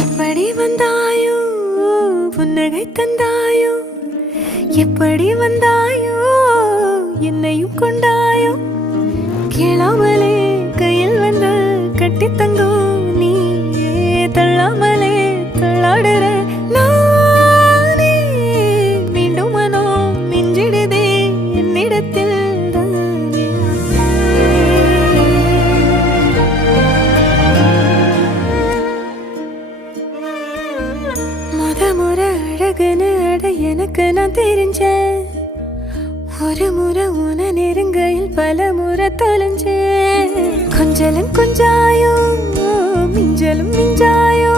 எப்படி வந்தாயோ புன்னகை தந்தாயோ எப்படி வந்தாயோ என்னையும் கொண்டாயோ கேளாமலே கையில் வந்து கட்டி தங்கோ நீ தள்ளாமலே தள்ளாடுற நானே மீண்டும் மனோ மிஞ்சிடுதே என்னிடத்தில் முறை அழகுன்னு அட எனக்கு நான் தெரிஞ்சேன் ஒரு முறை உன நெருங்கையில் பல முறை தொலைஞ்சேன் கொஞ்சலும் கொஞ்சாயோ மிஞ்சலும் மிஞ்சாயோ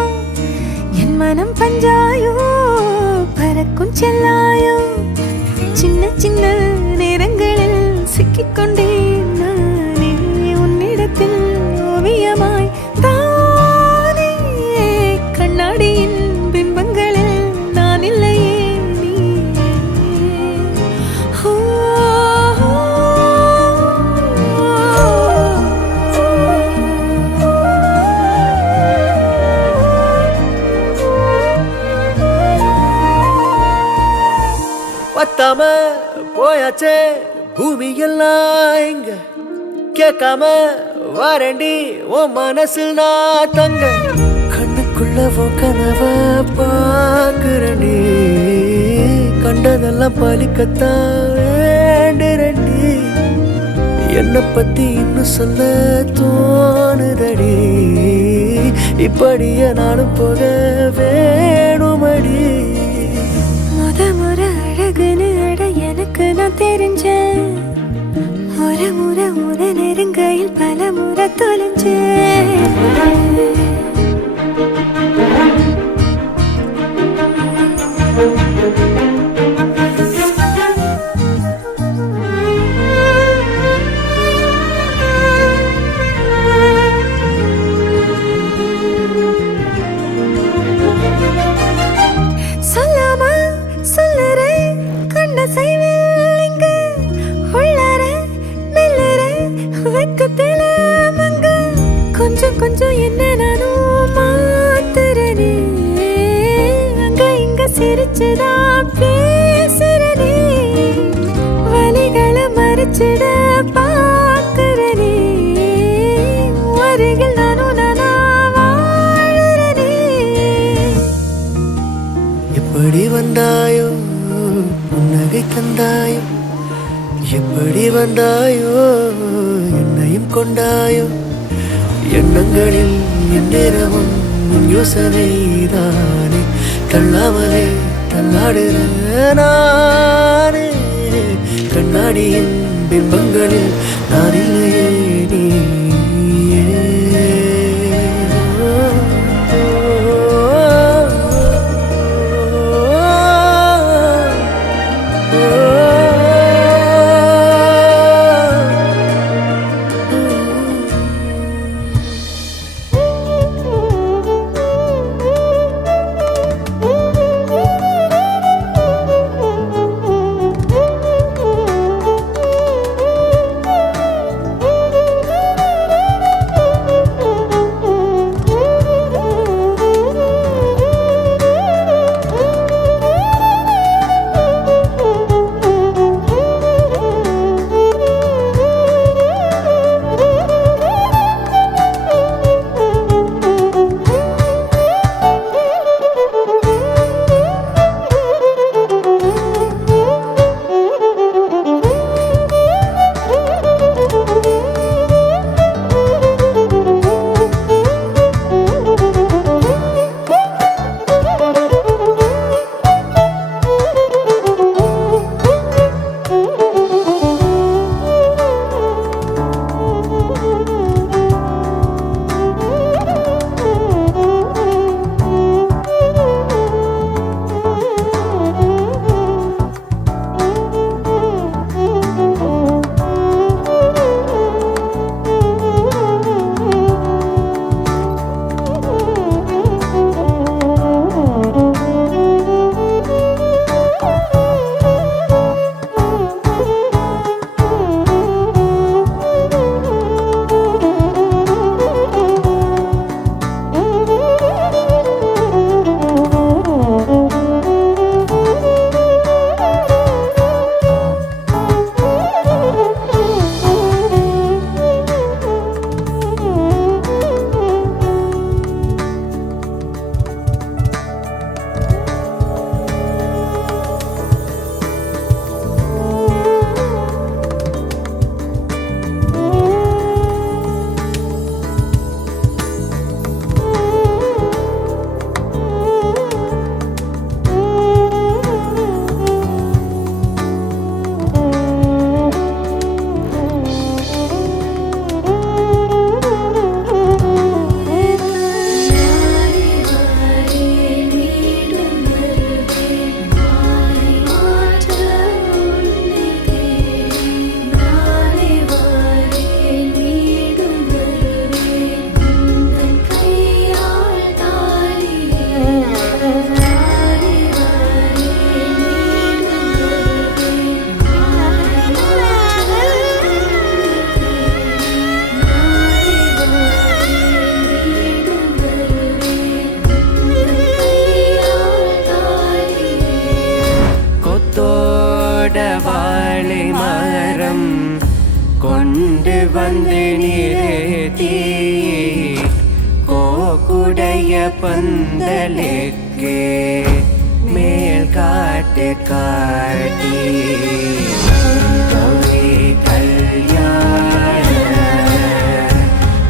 என் மனம் பஞ்சாயோ பறக்கும் செல்லாயோ சின்ன சின்ன நேரங்களில் சிக்கிக்கொண்டேன் நானே உன்னிடத்தில் ஓவியமாய் தானே கண்ணாடியின் பிம்பங்களில் நான் இல்லையே நீ பத்தாம போயாச்சே பூமி எல்லாம் இங்க கேட்காம வாரண்டி உன் மனசில் நான் தங்க கண்ணுக்குள்ள கனவ பாக்குறண்டி கண்டதெல்லாம் பலிக்கத்தான் வேண்டுரண்டி என்னை பத்தி இன்னும் சொல்ல தோணுதடி இப்படியே நானும் போக வேணுமடி முறை அழகுன்னு அட எனக்கு நான் தெரிஞ்சேன் ஒரு முறை உன நெருங்கையில் பல முறை தொலைஞ்சேன் கொஞ்சம் கொஞ்சம் என்ன நானும் மாத்துறனே அங்க இங்க சிரிச்சுதா பேசுறனே வலிகளை மறைச்சிட பாக்குறனே அருகில் நானும் நானா வாழறனே எப்படி வந்தாயோ புன்னகை தந்தாயோ எப்படி வந்தாயோ என்னையும் கொண்டாயோ எண்ணங்களில் எந்நேரமும் யோசனைதானே தள்ளாமலே தள்ளாடுற நானே கண்ணாடியின் பிம்பங்களில் நான் இல்லையே நீ நிறுத்தி கோக்குடைய பந்தலுக்கு மேல் காட்டு காட்டி கௌரி கல்யாண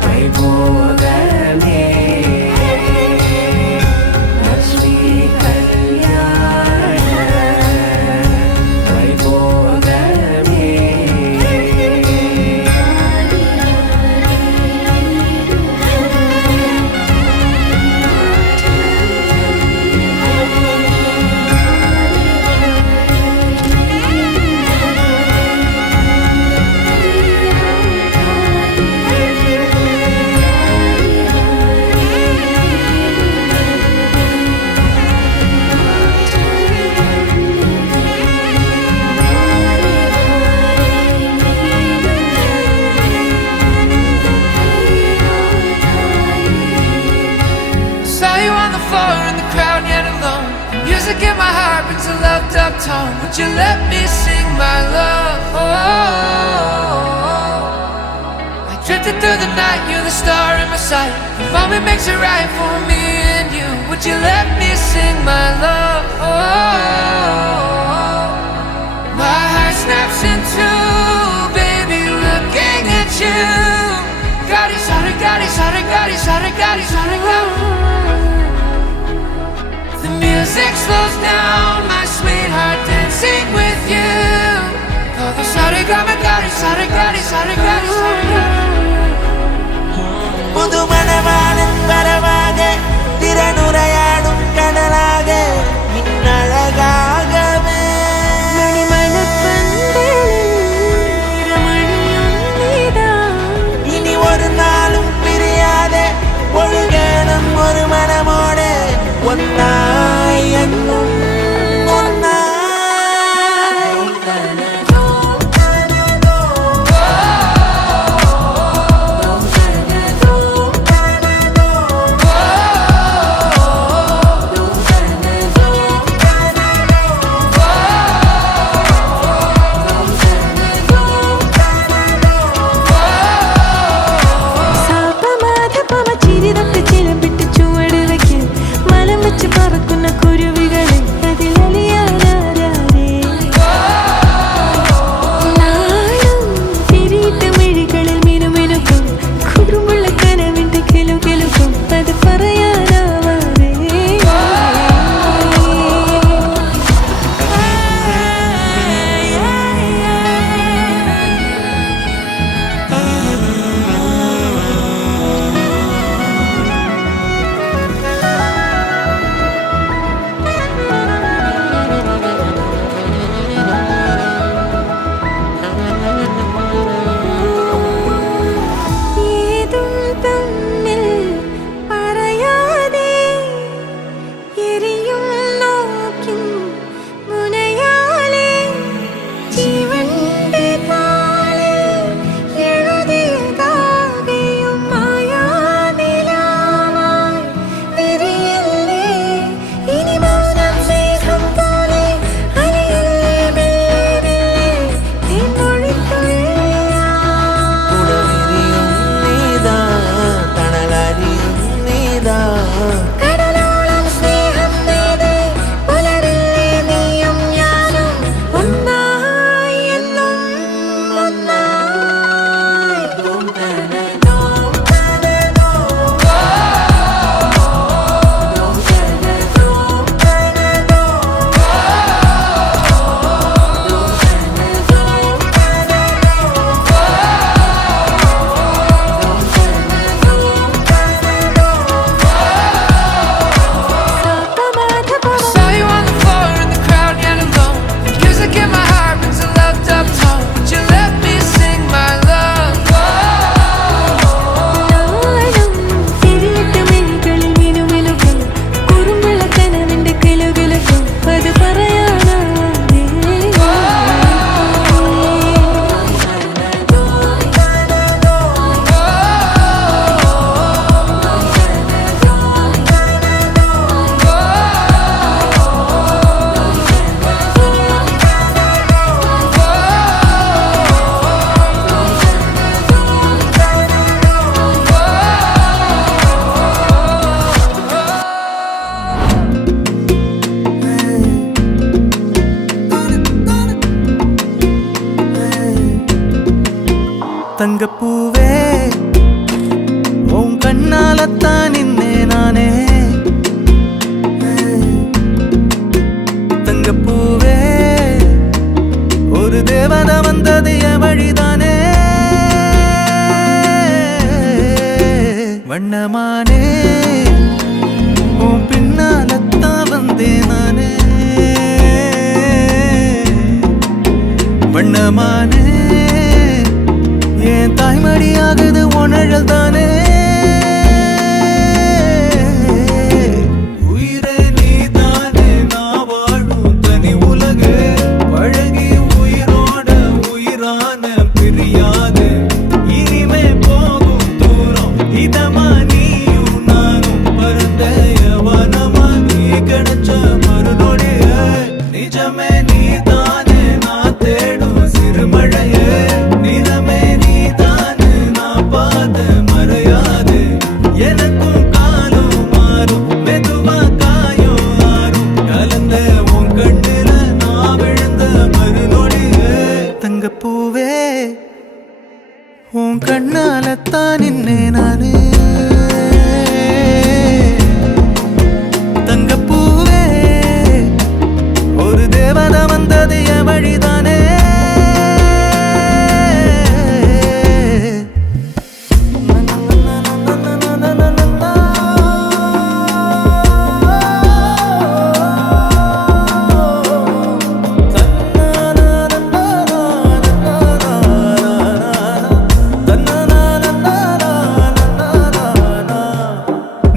வைபோகமே லக்ஷ்மி கல்யாண வைபோகமே Saw you on the floor in the crowd yet alone. Music in my heart brings a loved up tone. Would you let me sing my love? I drifted through the night, you're the star in my sight. If only makes it right for me and you. Would you let me sing my love? My heart snaps in two, baby, looking at you. Gadi, sorry, gadi, sorry, gadi, sorry, gadi, sorry, gadi. The music slows down, my sweetheart, dancing with you. Oh, the sarigama, gadi, sarigadi, sarigadi, sarigadi. புது மணவாளன் வரவாக திறனுரையாடும் கடலாக மின்னழகாகவே இனி ஒரு நாளும் பிரியாத ஒழுகணும் ஒரு மனமோடு ஒன்னாய் என்னும் ஒன்னாய் பின்னாலத்தான் நின்னே நானே தங்கப்பூவே ஒரு தேவதை வந்தது என் வழிதானே வண்ணமானே உன் பின்னாலத்தான் வந்தேன் நானே வண்ணமானே என் தாய்மடியாகுது உணழல் தானே உயிரே நீ தானே நான் வாழும் தனி உலகு பழகி உயிரோட உயிரான பிரியாது இனிமே போகும் தூரம் இதமா நீயும் நானும் பரந்த யவனமா நீ கிடைச்ச மறுநொடிய நிஜமே நீ தானே நான் தேடும் சிறுமழையே நிறமே நீ தானே நான் பாத மறையாது எனக்கும் காலம் மாறும் மெதுவா காயம் ஆறும் கலந்த உன் கண்ணுல நான் விழுந்த மறுநொடியே தங்கப்பூவே உன் கண்ணாலத்தான் நின்னே நானே தங்கப்பூவே ஒரு தேவதை வந்தது என் வழிதானே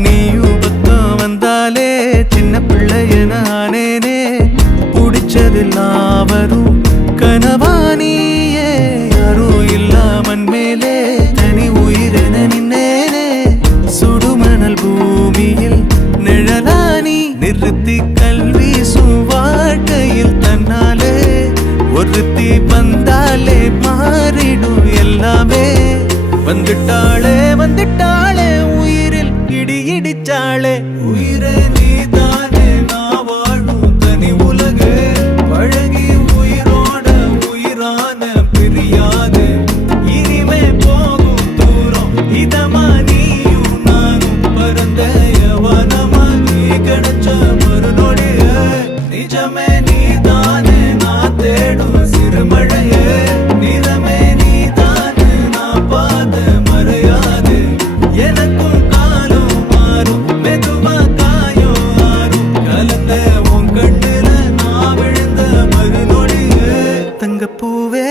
நீயும் பக்கம் வந்தாலே சின்ன பிள்ளையன ஆனேனே பிடிச்சதெல்லாம் வரும் கனவானியே யாரும் இல்லாமன் மேலே தனி உயிரென நின்னேனே சுடுமணல் பூமியில் நிழலானி நிறுத்தி கல்வி வாழ்க்கையில் தன்னாலே ஒருத்தி வந்தாலே மாறிடும் எல்லாமே வந்துட்டாளே வந்துட்டாளே உயிரில் இடி இடிச்சாளே உயிரே நீ தானே நான் வாழும் தனி உலகு பழகி உயிரோட உயிரான பிரியாது இனிமே போகும் தூரம் இதமா நீயும் நானும் பரந்த யவனமா நீ கிடைச்ச மறுநொடிய நிஜமே நீ தானே நான் தேடும் சிறுமழையே நிறமே நீ தானே நான் பாத மறையாது எனக்கும் காலம் மாறும் மெதுவா காயம் ஆறும் கலந்த உன் கண்ணுல நான் விழுந்த மறுநொடியே தங்கப்பூவே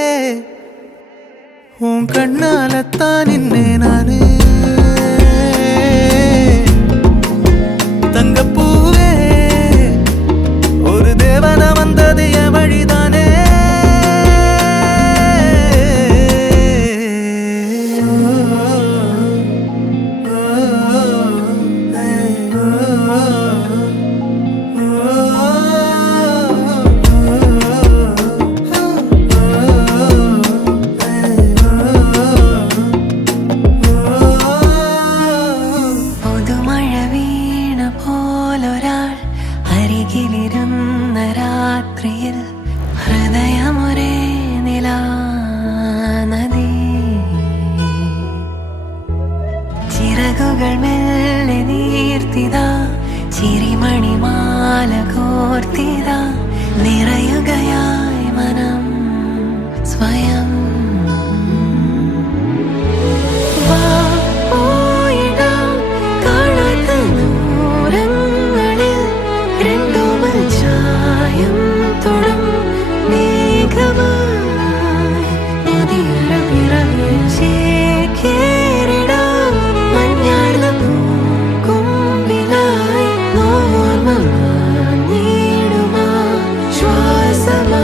உன் கண்ணாலத்தான் நின்னே நானே தங்கப்பூவே ஒரு தேவதை வந்தது என் வழிதானே പുതുമഴ വീണ പോലൊരാൾ അരികിലിരുന്ന രാത്രിയിൽ ഹൃദയമൊരേ നിലാനദി ചിറകുകൾ മെല്ലെ നീർത്തിതാ ചിരിമണിമാല കോർത്തിതാ നിറയുകയായി മനം സ്വയം ശ്വാസമാ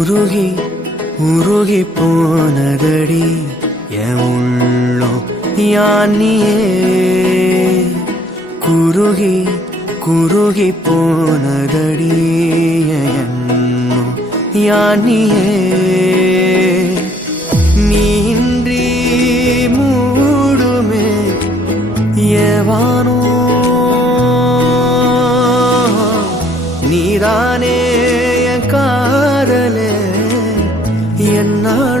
உருகி உருகி போனதடி என் உள்ளம் யானியே குருகி குருகி போனதடி என் எண்ணம் யானியே நீன்றி மூடுமே ஏவானோ நீதானே என் காதலே என்னாலும்